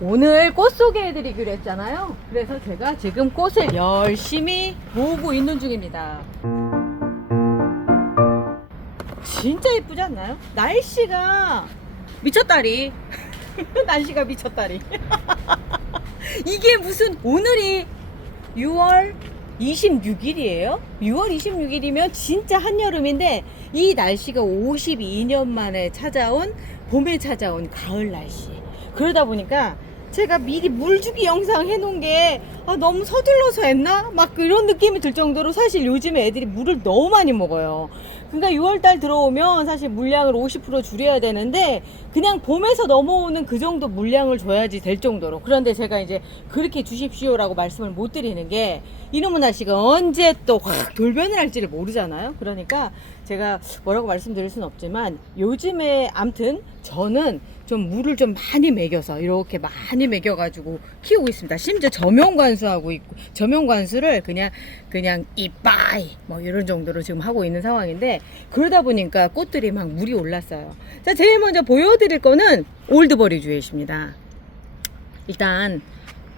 오늘 꽃 소개해드리기로 했잖아요. 그래서 제가 지금 꽃을 열심히 보고 있는 중입니다. 진짜 예쁘지 않나요? 날씨가 미쳤다리. 날씨가 미쳤다리. 이게 무슨 오늘이 6월 26일이에요? 6월 26일이면 진짜 한여름인데 이 날씨가 52년 만에 찾아온 봄에 찾아온 가을 날씨. 그러다 보니까 제가 미리 물주기 영상 해놓은 게 너무 서둘러서 했나? 막 이런 느낌이 들 정도로 사실 요즘에 애들이 물을 너무 많이 먹어요. 그러니까 6월달 들어오면 사실 물량을 50% 줄여야 되는데 그냥 봄에서 넘어오는 그 정도 물량을 줘야지 될 정도로. 그런데 제가 이제 그렇게 주십시오라고 말씀을 못 드리는 게 이놈의 날씨가 언제 또 확 돌변을 할지를 모르잖아요. 그러니까 제가 뭐라고 말씀드릴 수는 없지만 요즘에 암튼 저는 좀 물을 좀 많이 먹여서 이렇게 많이 먹여가지고 키우고 있습니다. 심지어 저명관수하고 있고 저명관수를 그냥 이빠이 뭐 이런 정도로 지금 하고 있는 상황인데 그러다 보니까 꽃들이 막 물이 올랐어요. 자, 제일 먼저 보여드릴 거는 올드버리 듀엣입니다. 일단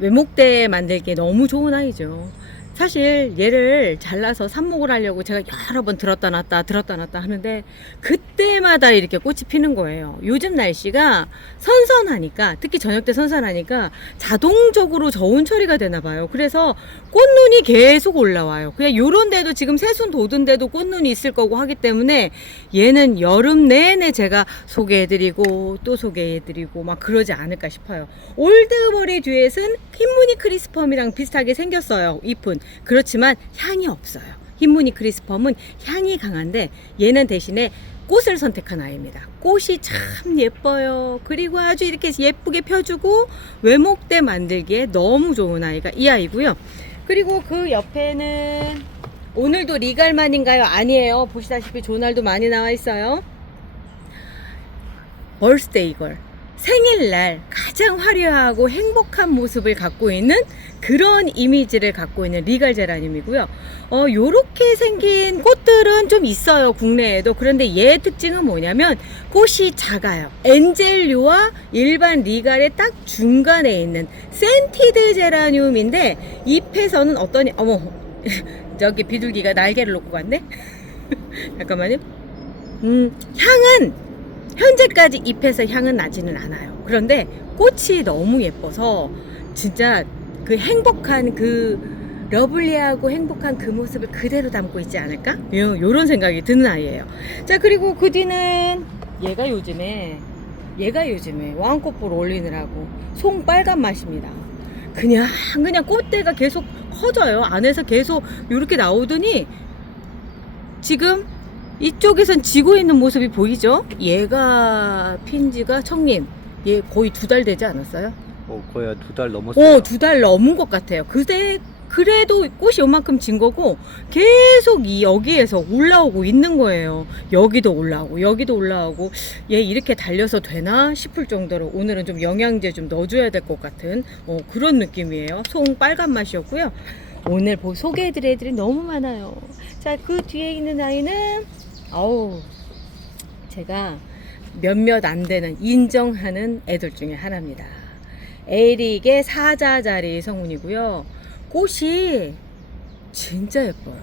외목대 만들기에 너무 좋은 아이죠. 사실 얘를 잘라서 삽목을 하려고 제가 여러 번 들었다 놨다 하는데 그때마다 이렇게 꽃이 피는 거예요. 요즘 날씨가 선선하니까, 특히 저녁 때 선선하니까 자동적으로 저온 처리가 되나 봐요. 그래서 꽃눈이 계속 올라와요. 그냥 요런 데도 지금 새순 돋은 데도 꽃눈이 있을 거고 하기 때문에 얘는 여름 내내 제가 소개해드리고 또 소개해드리고 막 그러지 않을까 싶어요. 올드버리 듀엣은 흰무늬 크리스펌이랑 비슷하게 생겼어요. 잎은. 그렇지만 향이 없어요. 흰무늬 크리스펌은 향이 강한데 얘는 대신에 꽃을 선택한 아이입니다. 꽃이 참 예뻐요. 그리고 아주 이렇게 예쁘게 펴주고 외목대 만들기에 너무 좋은 아이가 이 아이고요. 그리고 그 옆에는 오늘도 리갈만인가요? 아니에요. 보시다시피 조날도 많이 나와 있어요. 벌스데이 걸. 생일날 가장 화려하고 행복한 모습을 갖고 있는 그런 이미지를 갖고 있는 리갈 제라늄이고요. 요렇게 생긴 꽃들은 좀 있어요, 국내에도. 그런데 얘의 특징은 뭐냐면 꽃이 작아요. 엔젤류와 일반 리갈의 딱 중간에 있는 센티드 제라늄인데 잎에서는 어떠니? 어머, 저기 비둘기가 날개를 놓고 갔네? 잠깐만요. 향은 현재까지 잎에서 향은 나지는 않아요. 그런데 꽃이 너무 예뻐서 진짜 그 행복한 그 러블리하고 행복한 그 모습을 그대로 담고 있지 않을까? 요런 생각이 드는 아이예요. 자, 그리고 그 뒤는 얘가 요즘에 왕꽃볼 올리느라고 송빨간 맛입니다. 그냥 꽃대가 계속 커져요. 안에서 계속 이렇게 나오더니 지금 이쪽에선 지고 있는 모습이 보이죠? 얘가 핀지가 청님, 얘 거의 2달 되지 않았어요? 거의 2달 넘었어요. 2달 넘은 것 같아요. 그래도 꽃이 요만큼 진 거고 계속 여기에서 올라오고 있는 거예요. 여기도 올라오고 얘 이렇게 달려서 되나 싶을 정도로 오늘은 좀 영양제 좀 넣어줘야 될 것 같은 그런 느낌이에요. 송 빨간 맛이었고요. 오늘 소개해드릴 애들이 너무 많아요. 자, 그 뒤에 있는 아이는 제가 몇몇 안 되는 인정하는 애들 중에 하나입니다. 에릭의 사자자리 성운이고요. 꽃이 진짜 예뻐요.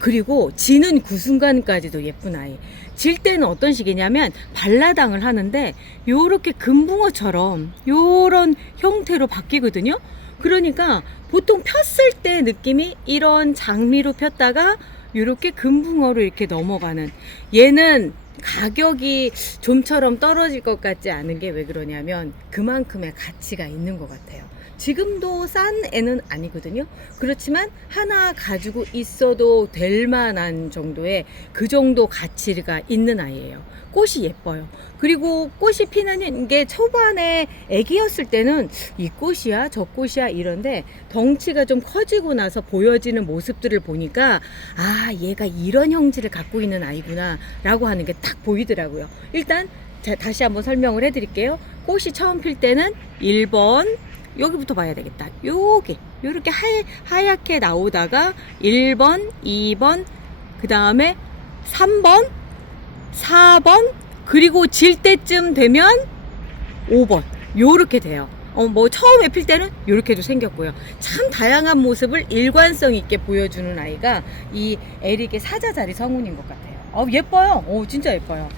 그리고 지는 그 순간까지도 예쁜 아이. 질 때는 어떤 식이냐면 발라당을 하는데 요렇게 금붕어처럼 요런 형태로 바뀌거든요. 그러니까 보통 폈을 때 느낌이 이런 장미로 폈다가 이렇게 금붕어로 이렇게 넘어가는, 얘는 가격이 좀처럼 떨어질 것 같지 않은 게 왜 그러냐면 그만큼의 가치가 있는 것 같아요. 지금도 싼 애는 아니거든요. 그렇지만 하나 가지고 있어도 될 만한 정도의 그 정도 가치가 있는 아이예요. 꽃이 예뻐요. 그리고 꽃이 피는 게 초반에 애기였을 때는 이 꽃이야 저 꽃이야 이런데 덩치가 좀 커지고 나서 보여지는 모습들을 보니까 얘가 이런 형질을 갖고 있는 아이구나 라고 하는 게 딱 보이더라고요. 일단 다시 한번 설명을 해드릴게요. 꽃이 처음 필 때는 1번 여기부터 봐야 되겠다. 요렇게 하얗게 나오다가 1번, 2번, 그 다음에 3번, 4번, 그리고 질 때쯤 되면 5번. 요렇게 돼요. 뭐 처음에 필 때는 이렇게도 생겼고요. 참 다양한 모습을 일관성 있게 보여주는 아이가 이 에릭의 사자자리 성운인 것 같아요. 예뻐요. 진짜 예뻐요.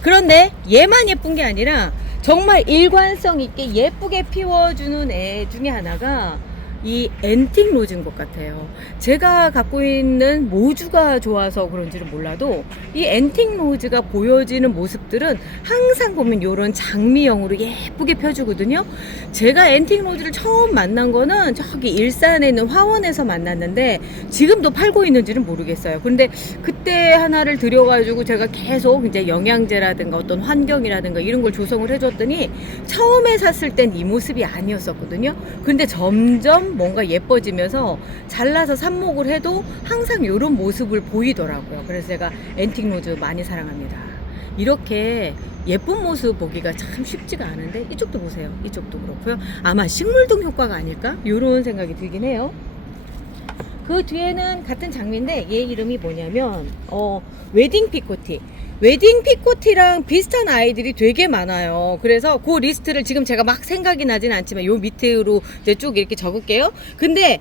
그런데 얘만 예쁜 게 아니라 정말 일관성 있게 예쁘게 피워주는 애 중에 하나가 이 앤틱 로즈인 것 같아요. 제가 갖고 있는 모주가 좋아서 그런지는 몰라도 이 앤틱 로즈가 보여지는 모습들은 항상 보면 이런 장미형으로 예쁘게 펴주거든요. 제가 앤틱 로즈를 처음 만난 거는 저기 일산에 있는 화원에서 만났는데 지금도 팔고 있는지는 모르겠어요. 그런데 그때 하나를 들여가지고 제가 계속 이제 영양제라든가 어떤 환경이라든가 이런 걸 조성을 해줬더니 처음에 샀을 땐 이 모습이 아니었었거든요. 근데 점점 뭔가 예뻐지면서 잘라서 삽목을 해도 항상 이런 모습을 보이더라고요. 그래서 제가 앤틱 로즈 많이 사랑합니다. 이렇게 예쁜 모습 보기가 참 쉽지가 않은데 이쪽도 보세요. 이쪽도 그렇고요. 아마 식물등 효과가 아닐까? 이런 생각이 들긴 해요. 그 뒤에는 같은 장미인데 얘 이름이 뭐냐면 웨딩 피코티. 웨딩 피코티랑 비슷한 아이들이 되게 많아요. 그래서 그 리스트를 지금 제가 막 생각이 나진 않지만 요 밑으로 이제 쭉 이렇게 적을게요. 근데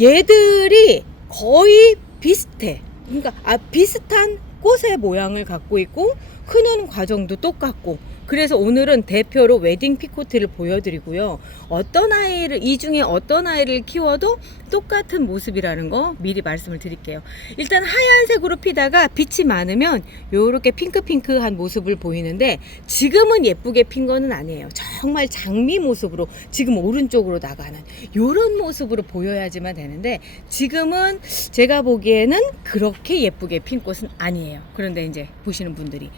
얘들이 거의 비슷해. 그러니까 비슷한 꽃의 모양을 갖고 있고 크는 과정도 똑같고, 그래서 오늘은 대표로 웨딩 피코티를 보여드리고요. 이 중에 어떤 아이를 키워도 똑같은 모습이라는 거 미리 말씀을 드릴게요. 일단 하얀색으로 피다가 빛이 많으면 요렇게 핑크핑크한 모습을 보이는데 지금은 예쁘게 핀 거는 아니에요. 정말 장미 모습으로 지금 오른쪽으로 나가는 요런 모습으로 보여야지만 되는데 지금은 제가 보기에는 그렇게 예쁘게 핀 꽃은 아니에요. 그런데 이제 보시는 분들이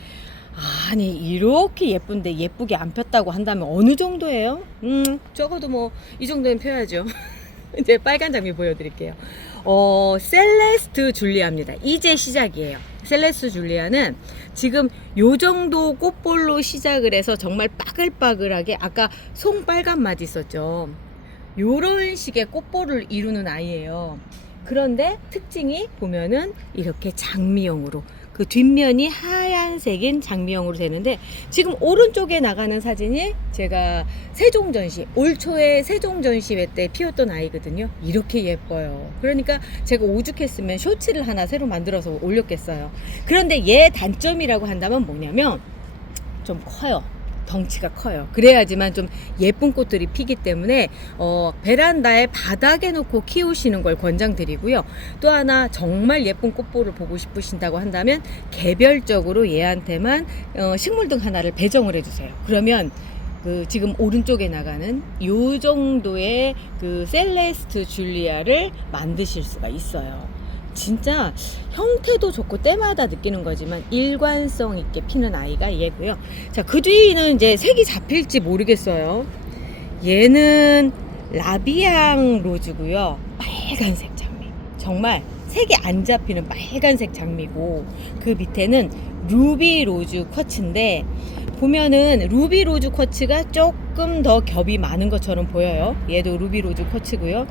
아니 이렇게 예쁜데 예쁘게 안 폈다고 한다면 어느 정도예요? 적어도 뭐 이 정도는 펴야죠. 이제 빨간 장미 보여드릴게요. 셀레스트 줄리아입니다. 이제 시작이에요. 셀레스트 줄리아는 지금 요 정도 꽃볼로 시작을 해서 정말 빠글빠글하게, 아까 송빨간 맛 있었죠. 요런 식의 꽃볼을 이루는 아이예요. 그런데 특징이 보면은 이렇게 장미형으로, 그 뒷면이 하얀색인 장미형으로 되는데 지금 오른쪽에 나가는 사진이 제가 세종전시, 올 초에 세종전시회 때 피웠던 아이거든요. 이렇게 예뻐요. 그러니까 제가 오죽했으면 쇼츠를 하나 새로 만들어서 올렸겠어요. 그런데 얘 단점이라고 한다면 뭐냐면 좀 커요. 덩치가 커요. 그래야지만 좀 예쁜 꽃들이 피기 때문에 베란다에 바닥에 놓고 키우시는 걸 권장드리고요. 또 하나 정말 예쁜 꽃볼을 보고 싶으신다고 한다면 개별적으로 얘한테만 식물등 하나를 배정을 해주세요. 그러면 그 지금 오른쪽에 나가는 요 정도의 그 셀레스트 줄리아를 만드실 수가 있어요. 진짜 형태도 좋고 때마다 느끼는 거지만 일관성 있게 피는 아이가 얘고요. 자, 그 뒤는 이제 색이 잡힐지 모르겠어요. 얘는 라비앙 로즈고요. 빨간색 장미. 정말 색이 안 잡히는 빨간색 장미고, 그 밑에는 루비 로즈 쿼츠인데 보면은 루비 로즈 쿼츠가 조금 더 겹이 많은 것처럼 보여요. 얘도 루비 로즈 쿼츠고요.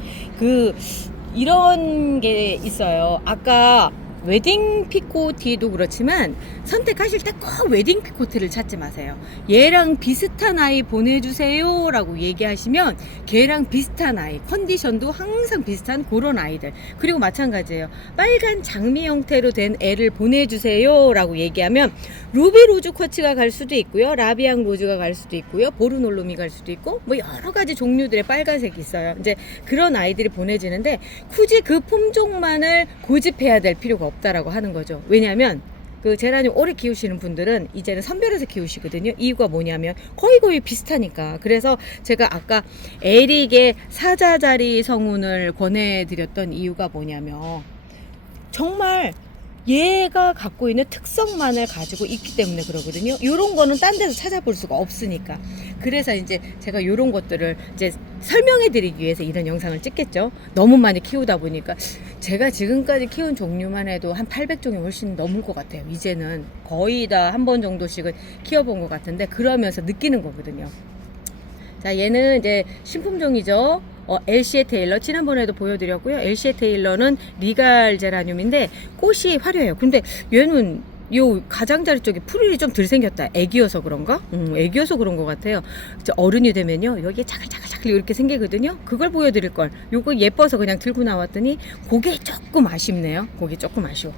이런 게 있어요. 아까 웨딩 피코티도 그렇지만 선택하실 때 꼭 웨딩 피코티를 찾지 마세요. 얘랑 비슷한 아이 보내주세요 라고 얘기하시면 걔랑 비슷한 아이, 컨디션도 항상 비슷한 그런 아이들, 그리고 마찬가지예요. 빨간 장미 형태로 된 애를 보내주세요 라고 얘기하면 루비 로즈 쿼츠가 갈 수도 있고요, 라비앙 로즈가 갈 수도 있고요, 보르놀롬이 갈 수도 있고, 뭐 여러 가지 종류들의 빨간색이 있어요. 이제 그런 아이들이 보내지는데 굳이 그 품종만을 고집해야 될 필요가 없다라고 하는 거죠. 왜냐하면 그 제라늄 오래 키우시는 분들은 이제는 선별해서 키우시거든요. 이유가 뭐냐면 거의 비슷하니까. 그래서 제가 아까 에릭의 사자자리 성운을 권해드렸던 이유가 뭐냐면 정말 얘가 갖고 있는 특성만을 가지고 있기 때문에 그러거든요. 요런 거는 딴 데서 찾아볼 수가 없으니까. 그래서 이제 제가 요런 것들을 이제 설명해 드리기 위해서 이런 영상을 찍겠죠. 너무 많이 키우다 보니까 제가 지금까지 키운 종류만 해도 한 800종이 훨씬 넘을 것 같아요. 이제는 거의 다 한 번 정도씩은 키워본 것 같은데 그러면서 느끼는 거거든요. 자, 얘는 이제 신품종이죠. 엘시에 테일러, 지난번에도 보여드렸고요. 엘시에 테일러는 리갈 제라늄인데 꽃이 화려해요. 근데 얘는 요 가장자리 쪽에 풀이 좀 덜 생겼다. 애기여서 그런가? 애기여서 그런 것 같아요. 이제 어른이 되면요, 여기에 자글자글 이렇게 생기거든요. 그걸 보여드릴 걸. 요거 예뻐서 그냥 들고 나왔더니 그게 조금 아쉽네요. 그게 조금 아쉬워.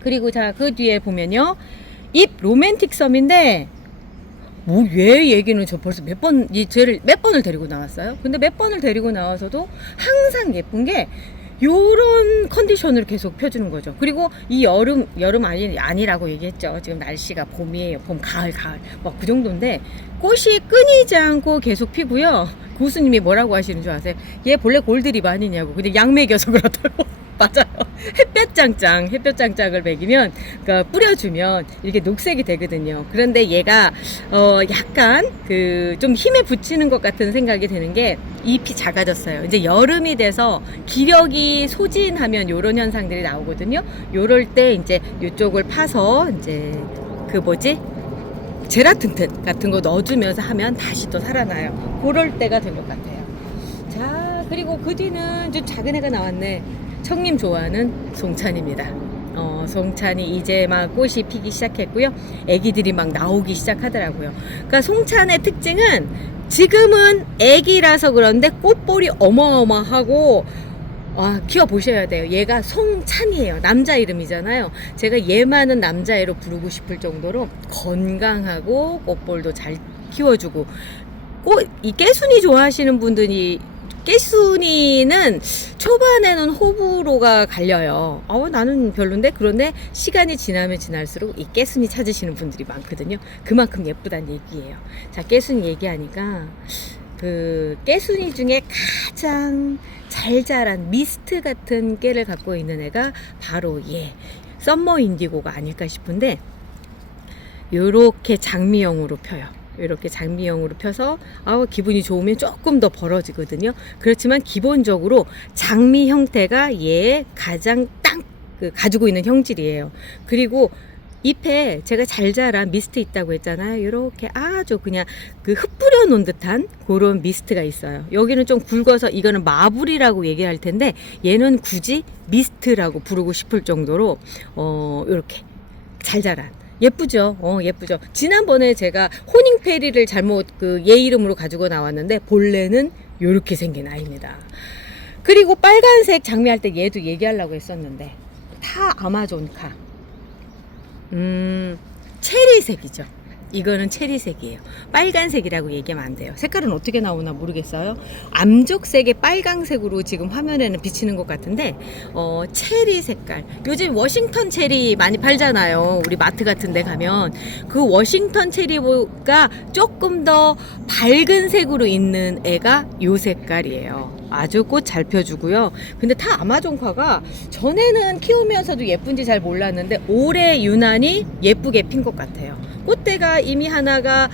그리고 자, 그 뒤에 보면요, 잎 로맨틱 썸인데 뭐 왜 얘기는 저 벌써 쟤를 몇 번을 데리고 나왔어요. 근데 몇 번을 데리고 나와서도 항상 예쁜 게 요런 컨디션을 계속 펴주는 거죠. 그리고 이 여름 아니라고 얘기했죠. 지금 날씨가 봄이에요. 봄, 가을 뭐 그 정도인데 꽃이 끊이지 않고 계속 피고요. 고수님이 뭐라고 하시는 줄 아세요? 얘 본래 골드립 아니냐고. 근데 양 먹여서 그렇다고. 맞아요. 햇볕장장을 먹이면, 그러니까 뿌려주면 이렇게 녹색이 되거든요. 그런데 얘가 약간 좀 힘에 붙이는 것 같은 생각이 드는 게 잎이 작아졌어요. 이제 여름이 돼서 기력이 소진하면 요런 현상들이 나오거든요. 요럴 때 이제 요쪽을 파서 이제 제라틴 같은 거 넣어주면서 하면 다시 또 살아나요. 그럴 때가 된 것 같아요. 자, 그리고 그 뒤는 좀 작은 애가 나왔네. 청님 좋아하는 송찬입니다. 송찬이 이제 막 꽃이 피기 시작했고요. 애기들이 막 나오기 시작하더라고요. 그러니까 송찬의 특징은 지금은 애기라서 그런데 꽃볼이 어마어마하고, 키워보셔야 돼요. 얘가 송찬이에요. 남자 이름이잖아요. 제가 얘만은 남자애로 부르고 싶을 정도로 건강하고 꽃볼도 잘 키워주고, 이 깨순이 좋아하시는 분들이, 깨순이는 초반에는 호불호가 갈려요. 나는 별론데? 그런데 시간이 지나면 지날수록 이 깨순이 찾으시는 분들이 많거든요. 그만큼 예쁘다는 얘기예요. 자, 깨순이 얘기하니까 깨순이 중에 가장 잘 자란 미스트 같은 깨를 갖고 있는 애가 바로 썸머 인디고가 아닐까 싶은데, 요렇게 장미형으로 펴요. 이렇게 장미형으로 펴서 기분이 좋으면 조금 더 벌어지거든요. 그렇지만 기본적으로 장미 형태가 얘의 가장 가지고 있는 형질이에요. 그리고 잎에 제가 잘 자란 미스트 있다고 했잖아요. 이렇게 아주 그냥 흩뿌려 놓은 듯한 그런 미스트가 있어요. 여기는 좀 굵어서 이거는 마블이라고 얘기할 텐데, 얘는 굳이 미스트라고 부르고 싶을 정도로 이렇게 잘 자란, 예쁘죠? 예쁘죠? 지난번에 제가 호닝페리를 잘못 얘 이름으로 가지고 나왔는데, 본래는 요렇게 생긴 아이입니다. 그리고 빨간색 장미할 때 얘도 얘기하려고 했었는데, 타 아마존카. 체리색이죠. 이거는 체리색이에요. 빨간색이라고 얘기하면 안 돼요. 색깔은 어떻게 나오나 모르겠어요. 암족색의 빨강색으로 지금 화면에는 비치는 것 같은데, 체리 색깔. 요즘 워싱턴 체리 많이 팔잖아요. 우리 마트 같은 데 가면. 그 워싱턴 체리가 조금 더 밝은 색으로 있는 애가 요 색깔이에요. 아주 꽃 잘 펴주고요. 근데 타 아마존카가 전에는 키우면서도 예쁜지 잘 몰랐는데, 올해 유난히 예쁘게 핀 것 같아요. 꽃대가 이미 하나가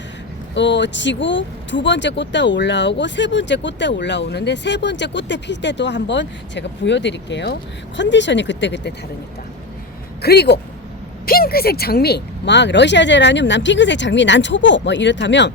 지고, 두 번째 꽃대 올라오고, 세 번째 꽃대 올라오는데, 세 번째 꽃대 필 때도 한번 제가 보여드릴게요. 컨디션이 그때그때 다르니까. 그리고 핑크색 장미, 막 러시아 제라늄, 난 핑크색 장미, 난 초보, 뭐 이렇다면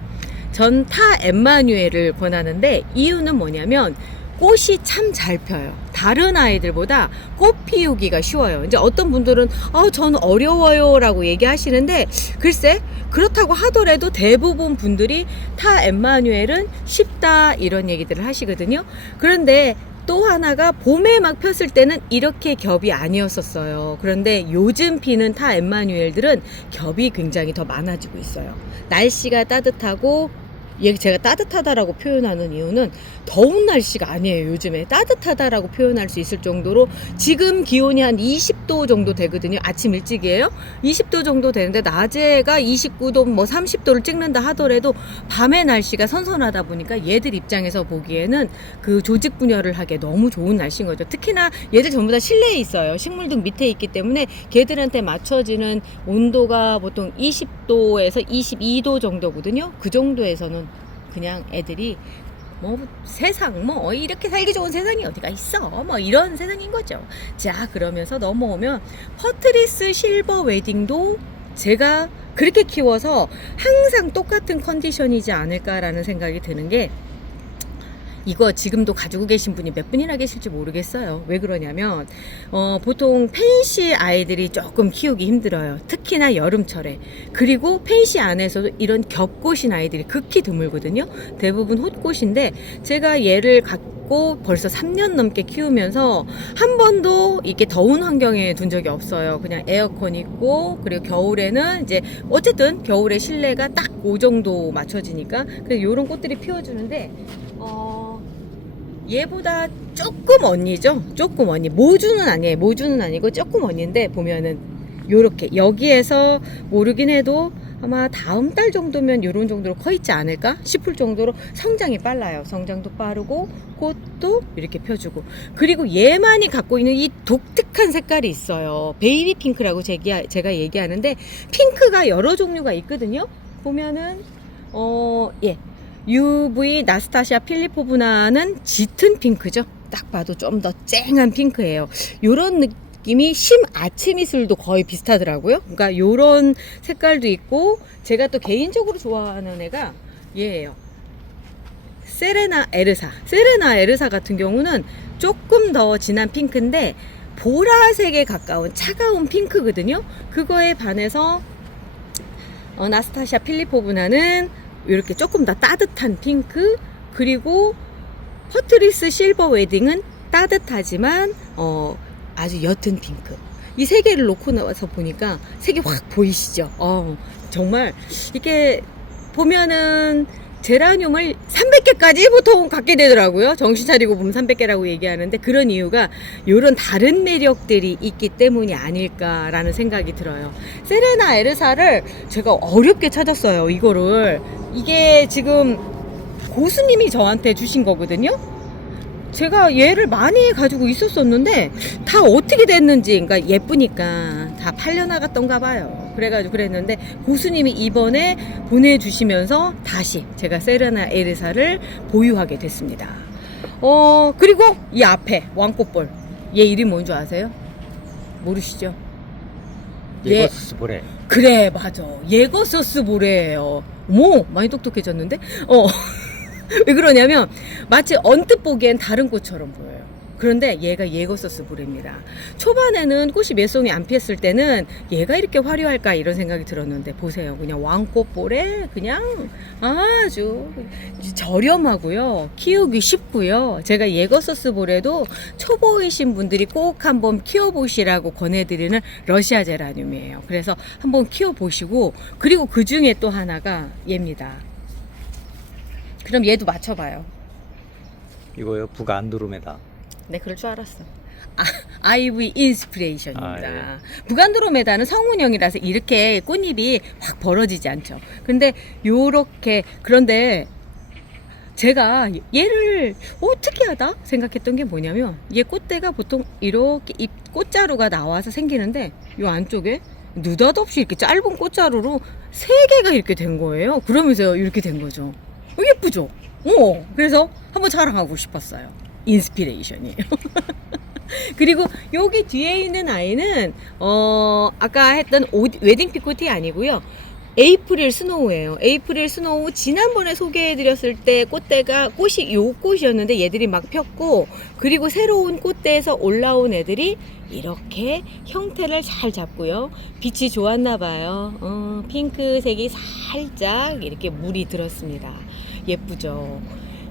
전 타 엠마뉴엘을 권하는데, 이유는 뭐냐면 꽃이 참 잘 펴요. 다른 아이들보다 꽃 피우기가 쉬워요. 이제 어떤 분들은 저는 어려워요 라고 얘기하시는데, 글쎄 그렇다고 하더라도 대부분 분들이 타 엠마뉴엘은 쉽다 이런 얘기들을 하시거든요. 그런데 또 하나가 봄에 막 폈을 때는 이렇게 겹이 아니었었어요. 그런데 요즘 피는 타 엠마뉴엘들은 겹이 굉장히 더 많아지고 있어요. 날씨가 따뜻하고, 제가 따뜻하다라고 표현하는 이유는 더운 날씨가 아니에요. 요즘에 따뜻하다라고 표현할 수 있을 정도로 지금 기온이 한 20도 정도 되거든요. 아침 일찍이에요. 20도 정도 되는데 낮에가 29도 뭐 30도를 찍는다 하더라도 밤의 날씨가 선선하다 보니까 얘들 입장에서 보기에는 조직 분열을 하기에 너무 좋은 날씨인 거죠. 특히나 얘들 전부 다 실내에 있어요. 식물등 밑에 있기 때문에 걔들한테 맞춰지는 온도가 보통 20도에서 22도 정도거든요. 그 정도에서는 그냥 애들이 세상 이렇게 살기 좋은 세상이 어디가 있어, 이런 세상인 거죠. 자, 그러면서 넘어오면 퍼트리스 실버 웨딩도 제가 그렇게 키워서 항상 똑같은 컨디션이지 않을까라는 생각이 드는 게, 이거 지금도 가지고 계신 분이 몇 분이나 계실지 모르겠어요. 왜 그러냐면 보통 펜시 아이들이 조금 키우기 힘들어요. 특히나 여름철에. 그리고 펜시 안에서도 이런 겹꽃인 아이들이 극히 드물거든요. 대부분 헛꽃인데 제가 얘를 갖고 벌써 3년 넘게 키우면서 한 번도 이렇게 더운 환경에 둔 적이 없어요. 그냥 에어컨 있고, 그리고 겨울에는 이제 어쨌든 겨울에 실내가 딱 그 정도 맞춰지니까 그래서 이런 꽃들이 피워주는데 얘보다 조금 언니죠. 조금 언니. 모주는 아니에요. 모주는 아니고 조금 언니인데 보면은 요렇게 여기에서 모르긴 해도 아마 다음 달 정도면 요런 정도로 커 있지 않을까 싶을 정도로 성장이 빨라요. 성장도 빠르고 꽃도 이렇게 펴주고, 그리고 얘만이 갖고 있는 이 독특한 색깔이 있어요. 베이비 핑크라고 제가 얘기하는데 핑크가 여러 종류가 있거든요. 보면은 예. UV 나스타시아 필리포브나는 짙은 핑크죠. 딱 봐도 좀 더 쨍한 핑크예요. 요런 느낌이 심 아치미술도 거의 비슷하더라고요. 그러니까 요런 색깔도 있고, 제가 또 개인적으로 좋아하는 애가 얘예요. 세레나 에르사. 세레나 에르사 같은 경우는 조금 더 진한 핑크인데 보라색에 가까운 차가운 핑크거든요. 그거에 반해서 나스타시아 필리포브나는 이렇게 조금 더 따뜻한 핑크, 그리고 퍼트리스 실버 웨딩은 따뜻하지만 아주 옅은 핑크. 이 세 개를 놓고 나와서 보니까 색이 확 보이시죠? 정말 이렇게 보면은 제라늄을 300개까지 보통 갖게 되더라고요. 정신 차리고 보면 300개라고 얘기하는데, 그런 이유가 이런 다른 매력들이 있기 때문이 아닐까라는 생각이 들어요. 세레나 에르사를 제가 어렵게 찾았어요. 이게 지금 고수님이 저한테 주신 거거든요. 제가 얘를 많이 가지고 있었었는데 다 어떻게 됐는지, 그러니까 예쁘니까 다 팔려나갔던가 봐요. 그래가지고 그랬는데 고수님이 이번에 보내주시면서 다시 제가 세레나 에르사를 보유하게 됐습니다. 그리고 이 앞에 왕꽃볼, 얘 이름 뭔지 아세요? 모르시죠? 예거스스 보레. 그래, 맞아. 예거서스 보레예요. 어머, 많이 똑똑해졌는데? 왜 그러냐면 마치 언뜻 보기엔 다른 꽃처럼 보여요. 그런데 얘가 예거서스 보레입니다. 초반에는 꽃이 몇 송이 안 피었을 때는 얘가 이렇게 화려할까 이런 생각이 들었는데 보세요. 그냥 왕꽃보레, 그냥 아주 저렴하고요. 키우기 쉽고요. 제가 예거서스 보레도 초보이신 분들이 꼭 한번 키워보시라고 권해드리는 러시아 제라늄이에요. 그래서 한번 키워보시고, 그리고 그 중에 또 하나가 얘입니다. 그럼 얘도 맞춰봐요. 이거요? 북안드로메다. 네, 그럴 줄 알았어. IV 인스피레이션입니다. 예. 북안드로메다는 성운형이라서 이렇게 꽃잎이 확 벌어지지 않죠. 근데 요렇게, 그런데 제가 얘를 어떻게 하다 생각했던 게 뭐냐면, 얘 꽃대가 보통 이렇게 잎 꽃자루가 나와서 생기는데 요 안쪽에 느닷없이 이렇게 짧은 꽃자루로 3개가 이렇게 된 거예요. 그러면서 이렇게 된 거죠. 예쁘죠? 그래서 한번 자랑하고 싶었어요. 인스피레이션이에요. 그리고 여기 뒤에 있는 아이는 아까 했던 웨딩 피코티 아니고요. 에이프릴 스노우예요. 에이프릴 스노우 지난번에 소개해드렸을 때 꽃이 요 꽃이었는데 얘들이 막 폈고, 그리고 새로운 꽃대에서 올라온 애들이 이렇게 형태를 잘 잡고요. 빛이 좋았나 봐요. 핑크색이 살짝 이렇게 물이 들었습니다. 예쁘죠?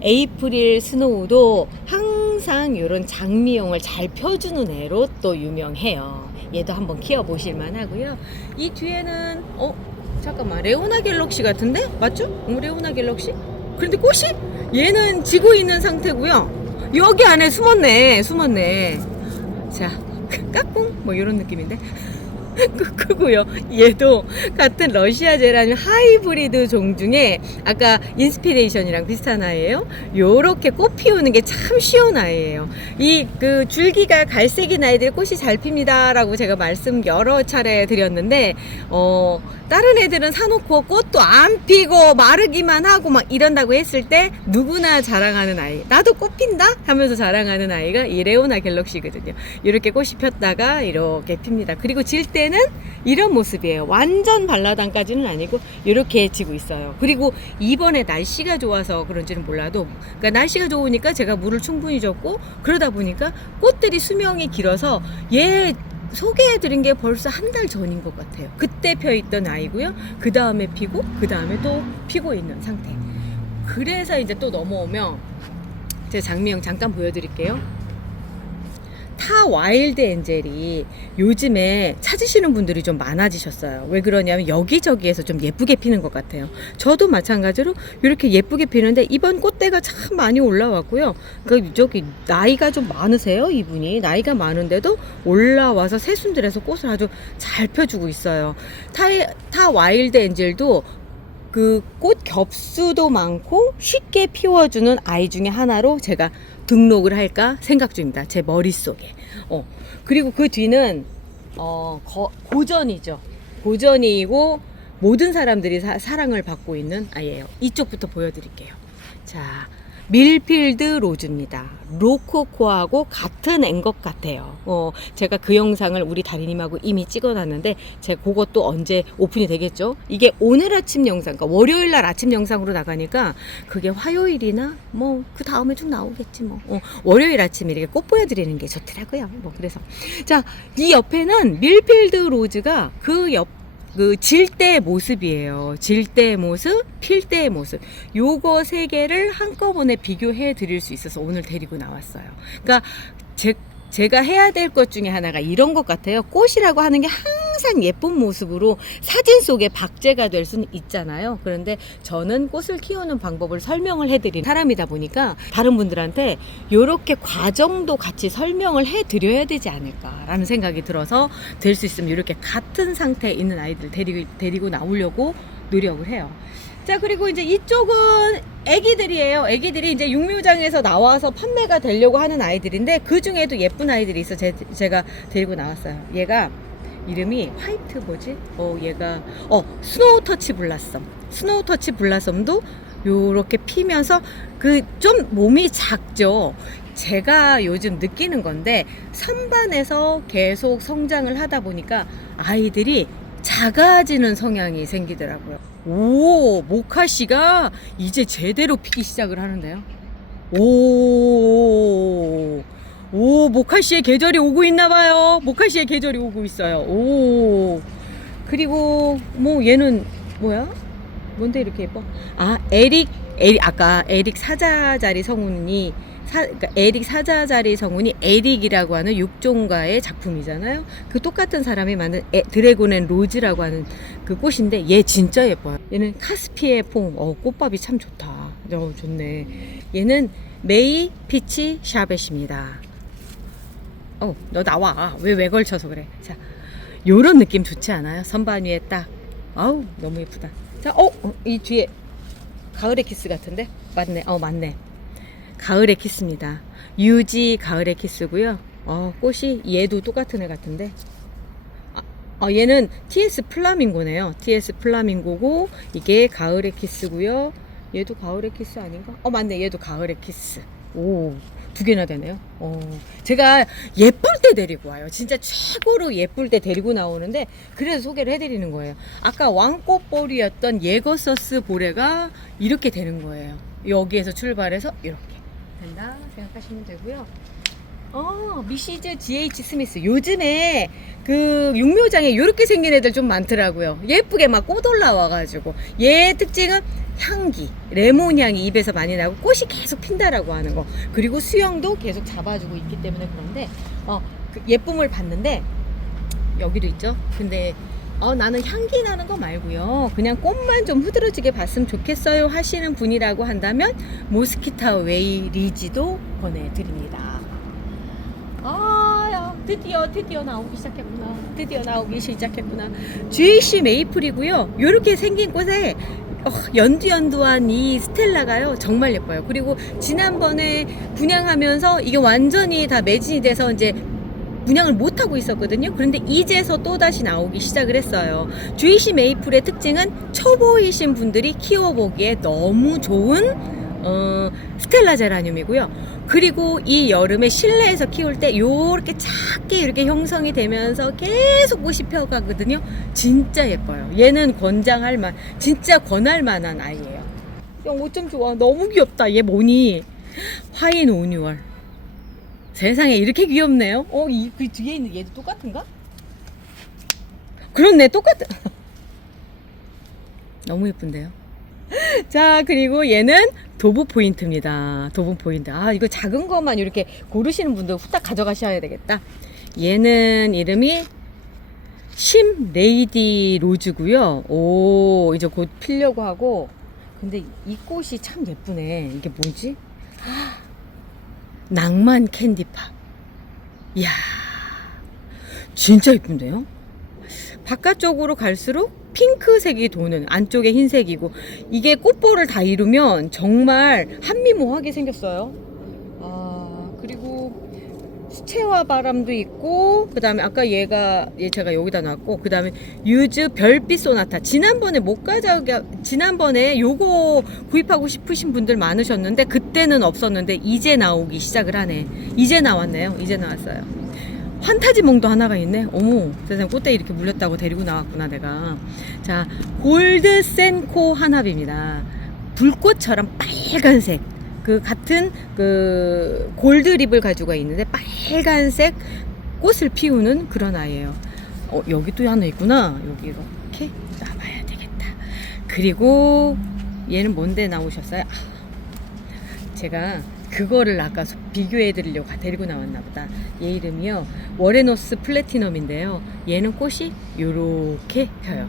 에이프릴 스노우도 항상 이런 장미용을 잘 펴주는 애로 또 유명해요. 얘도 한번 키워보실만 하고요. 이 뒤에는 잠깐만, 레오나 갤럭시 같은데? 맞죠? 레오나 갤럭시? 그런데 꽃이 얘는 지고 있는 상태고요. 여기 안에 숨었네. 자, 까꿍 뭐 이런 느낌인데. 크고요. 얘도 같은 러시아 제라늄 하이브리드 종 중에 아까 인스피레이션이랑 비슷한 아이예요. 요렇게 꽃 피우는 게 참 쉬운 아이예요. 그 줄기가 갈색인 아이들 꽃이 잘 핍니다라고 제가 말씀 여러 차례 드렸는데, 다른 애들은 사놓고 꽃도 안 피고 마르기만 하고 막 이런다고 했을 때 누구나 자랑하는 아이, 나도 꽃 핀다 하면서 자랑하는 아이가 이 레오나 갤럭시거든요. 이렇게 꽃이 폈다가 이렇게 핍니다. 그리고 질 때 때는 이런 모습이에요. 완전 발라당까지는 아니고 이렇게 지고 있어요. 그리고 이번에 날씨가 좋아서 그런지는 몰라도, 그러니까 날씨가 좋으니까 제가 물을 충분히 줬고, 그러다 보니까 꽃들이 수명이 길어서 얘 소개해드린 게 벌써 한 달 전인 것 같아요. 그때 펴있던 아이고요. 그 다음에 피고, 그 다음에 또 피고 있는 상태. 그래서 이제 또 넘어오면 제 장미형 잠깐 보여드릴게요. 타 와일드 엔젤이 요즘에 찾으시는 분들이 좀 많아지셨어요. 왜 그러냐면 여기저기에서 좀 예쁘게 피는 것 같아요. 저도 마찬가지로 이렇게 예쁘게 피는데 이번 꽃대가 참 많이 올라왔고요. 저기 나이가 좀 많으세요, 이분이. 나이가 많은데도 올라와서 새순들에서 꽃을 아주 잘 펴주고 있어요. 타 와일드 엔젤도 그 꽃 겹수도 많고 쉽게 피워주는 아이 중에 하나로 제가 등록을 할까 생각 중입니다. 제 머릿속에. 그리고 그 뒤는 고전이죠. 고전이고 모든 사람들이 사랑을 받고 있는 아이예요. 이쪽부터 보여드릴게요. 자, 밀필드 로즈입니다. 로코코하고 같은 앤 것 같아요. 제가 그 영상을 우리 다리님하고 이미 찍어놨는데 제가 그것도 언제 오픈이 되겠죠? 이게 오늘 아침 영상, 그러니까 월요일 날 아침 영상으로 나가니까 그게 화요일이나 뭐 그 다음에 쭉 나오겠지 뭐. 월요일 아침에 이렇게 꽃 보여드리는 게 좋더라고요. 그래서 자, 이 옆에는 밀필드 로즈가 그 질 때의 모습이에요. 질 때의 모습, 필 때의 모습. 요거 세 개를 한꺼번에 비교해 드릴 수 있어서 오늘 데리고 나왔어요. 그러니까 제가 해야 될 것 중에 하나가 이런 것 같아요. 꽃이라고 하는 게 항상 예쁜 모습으로 사진 속에 박제가 될 수는 있잖아요. 그런데 저는 꽃을 키우는 방법을 설명을 해드린 사람이다 보니까 다른 분들한테 이렇게 과정도 같이 설명을 해드려야 되지 않을까라는 생각이 들어서 될 수 있으면 이렇게 같은 상태에 있는 아이들 데리고 나오려고 노력을 해요. 자, 그리고 이제 이쪽은 애기들이에요. 애기들이 이제 육묘장에서 나와서 판매가 되려고 하는 아이들인데 그 중에도 예쁜 아이들이 있어 제가 데리고 나왔어요. 얘가 이름이 화이트 뭐지? 얘가 스노우 터치 블라썸. 스노우 터치 블라썸도 요렇게 피면서 그 좀 몸이 작죠. 제가 요즘 느끼는 건데 선반에서 계속 성장을 하다 보니까 아이들이 작아지는 성향이 생기더라고요. 오, 모카씨가 이제 제대로 피기 시작을 하는데요. 오, 모카씨의 계절이 오고 있나봐요. 모카씨의 계절이 오고 있어요. 오, 그리고 뭐 얘는 뭐야? 뭔데 이렇게 예뻐? 아, 아까 에릭 사자자리 성운이 그러니까 에릭 사자자리 성운이 에릭이라고 하는 육종가의 작품이잖아요. 그 똑같은 사람이 만든 드래곤 앤 로즈라고 하는 그 꽃인데 얘 진짜 예뻐요. 얘는 카스피의 퐁. 꽃밥이 참 좋다. 좋네. 얘는 메이 피치 샤벳입니다. 너 나와. 왜 걸쳐서 그래. 자, 요런 느낌 좋지 않아요? 선반 위에 딱. 아우, 너무 예쁘다. 자, 이 뒤에 가을의 키스 같은데? 맞네. 맞네. 가을의 키스입니다. 유지 가을의 키스고요. 꽃이 얘도 똑같은 애 같은데. 얘는 TS 플라밍고네요. TS 플라밍고고 이게 가을의 키스고요. 얘도 가을의 키스 아닌가? 맞네. 얘도 가을의 키스. 오, 두 개나 되네요. 제가 예쁠 때 데리고 와요. 진짜 최고로 예쁠 때 데리고 나오는데 그래서 소개를 해드리는 거예요. 아까 왕꽃볼이었던 예거서스 보레가 이렇게 되는 거예요. 여기에서 출발해서 이렇게 된다 생각하시면 되고요. 미시즈 GH 스미스. 요즘에 그 육묘장에 이렇게 생긴 애들 좀 많더라고요. 예쁘게 막 꽃 올라와가지고. 얘 특징은 향기, 레몬 향이 입에서 많이 나고 꽃이 계속 핀다라고 하는 거. 그리고 수영도 계속 잡아주고 있기 때문에 그런데 그 예쁨을 받는데 여기도 있죠. 근데 나는 향기 나는 거 말고요. 그냥 꽃만 좀 흐드러지게 봤으면 좋겠어요 하시는 분이라고 한다면 모스키타 웨이 리지도 권해드립니다. 드디어 나오기 시작했구나. GC 메이플이고요. 요렇게 생긴 꽃에 연두한 이 스텔라가요 정말 예뻐요. 그리고 지난번에 분양하면서 이게 완전히 다 매진이 돼서 이제 분양을 못하고 있었거든요. 그런데 이제서 또다시 나오기 시작을 했어요. GC 메이플의 특징은 초보이신 분들이 키워보기에 너무 좋은 스텔라 제라늄이고요. 그리고 이 여름에 실내에서 키울 때 요렇게 작게 이렇게 형성이 되면서 계속 꽃이 펴가거든요. 진짜 예뻐요. 얘는 진짜 권할 만한 아이예요. 어쩜 좋아. 너무 귀엽다. 얘 뭐니? 화인 오뉴얼. 세상에 이렇게 귀엽네요. 그 뒤에 있는 얘도 똑같은가? 그렇네, 똑같아. 너무 예쁜데요. 자, 그리고 얘는 도브 포인트입니다. 도브 포인트. 이거 작은 것만 이렇게 고르시는 분들 후딱 가져가셔야 되겠다. 얘는 이름이 심 레이디 로즈고요. 이제 곧 피려고 하고. 근데 이 꽃이 참 예쁘네. 이게 뭐지? 낭만 캔디팝. 이야, 진짜 예쁜데요? 바깥쪽으로 갈수록 핑크색이 도는, 안쪽에 흰색이고, 이게 꽃볼을 다 이루면 정말 한미모하게 생겼어요. 그리고 수채화 바람도 있고, 그 다음에 아까 얘 제가 여기다 놨고, 그 다음에 유즈 별빛 소나타. 지난번에 지난번에 요거 구입하고 싶으신 분들 많으셨는데 그때는 없었는데 이제 나오기 시작을 하네. 이제 나왔네요. 이제 나왔어요. 환타지몽도 하나가 있네. 어머, 세상에 꽃대 이렇게 물렸다고 데리고 나왔구나 내가. 자, 골드 센코 한합입니다. 불꽃처럼 빨간색, 그 같은 그 골드립을 가지고 있는데 빨간색 꽃을 피우는 그런 아이예요. 여기 또 하나 있구나. 여기 이렇게 놔봐야 되겠다. 그리고 얘는 뭔데 나오셨어요? 제가 그거를 아까 비교해 드리려고 데리고 나왔나 보다. 얘 이름이요, 워레노스 플래티넘인데요. 얘는 꽃이 요렇게 펴요.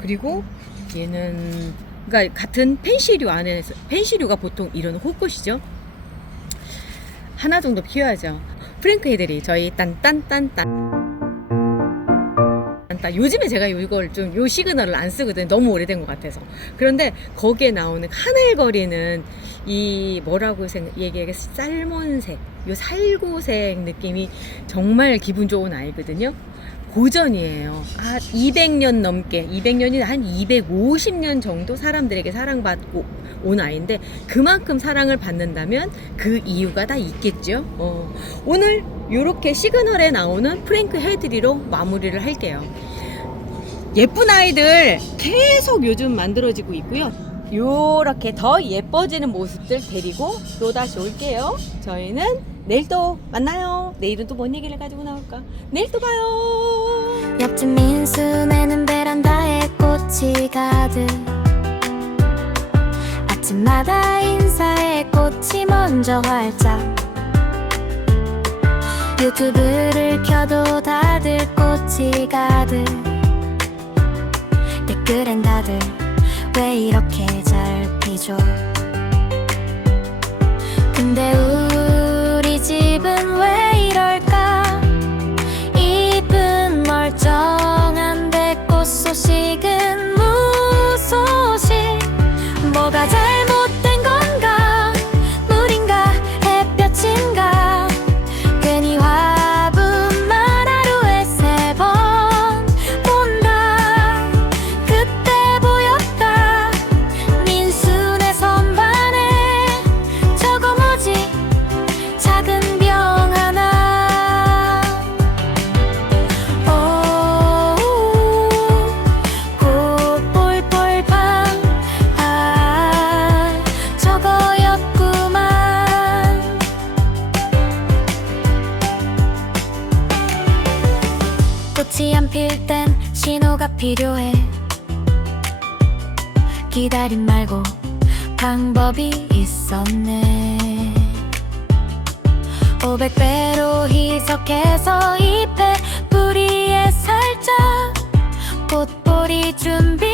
그리고 얘는 그러니까 같은 펜시류 안에서, 펜시류가 보통 이런 호꽃이죠. 하나 정도 피워야죠. 프랭크 헤들이 저희 딴딴딴딴. 요즘에 제가 이걸 좀 요 시그널을 안 쓰거든요. 너무 오래된 것 같아서. 그런데 거기에 나오는 하늘거리는 이 뭐라고 얘기하겠어? 살몬색, 요 살구색 느낌이 정말 기분 좋은 아이거든요. 고전이에요. 200년 넘게, 200년이 한 250년 정도 사람들에게 사랑받고 온 아이인데, 그만큼 사랑을 받는다면 그 이유가 다 있겠죠. 오늘 요렇게 시그널에 나오는 프랭크 헤드리로 마무리를 할게요. 예쁜 아이들 계속 요즘 만들어지고 있고요. 요렇게 더 예뻐지는 모습들 데리고 또 다시 올게요. 저희는 내일 또 만나요. 내일은 또 뭔 얘기를 가지고 나올까? 내일 또 봐요. 옆집 민수네는 베란다에 꽃이 가득, 아침마다 인사에 꽃이 먼저 활짝, 유튜브를 켜도 다들 꽃이 가득, 댓글엔 다들 왜 이렇게 잘 피죠? 근데 우리 집은 왜 이럴까? 이쁜 멀쩡한데 꽃 소식은 무소식. 뭐가 잘못된 건가? 물인가? 햇볕인가? 괜히 화분만 하루에 3번 본다. 그때 보였다 민수네 선반에 저거 뭐지? 작은 병 하나. 꽃볼 펄팡. 저거였구만. 꽃이 안 필 땐 신호가 필요해. 기다림 말고 방법이 있었네. 500배로 희석해서 잎에 뿌리에 살짝 꽃보리 준비.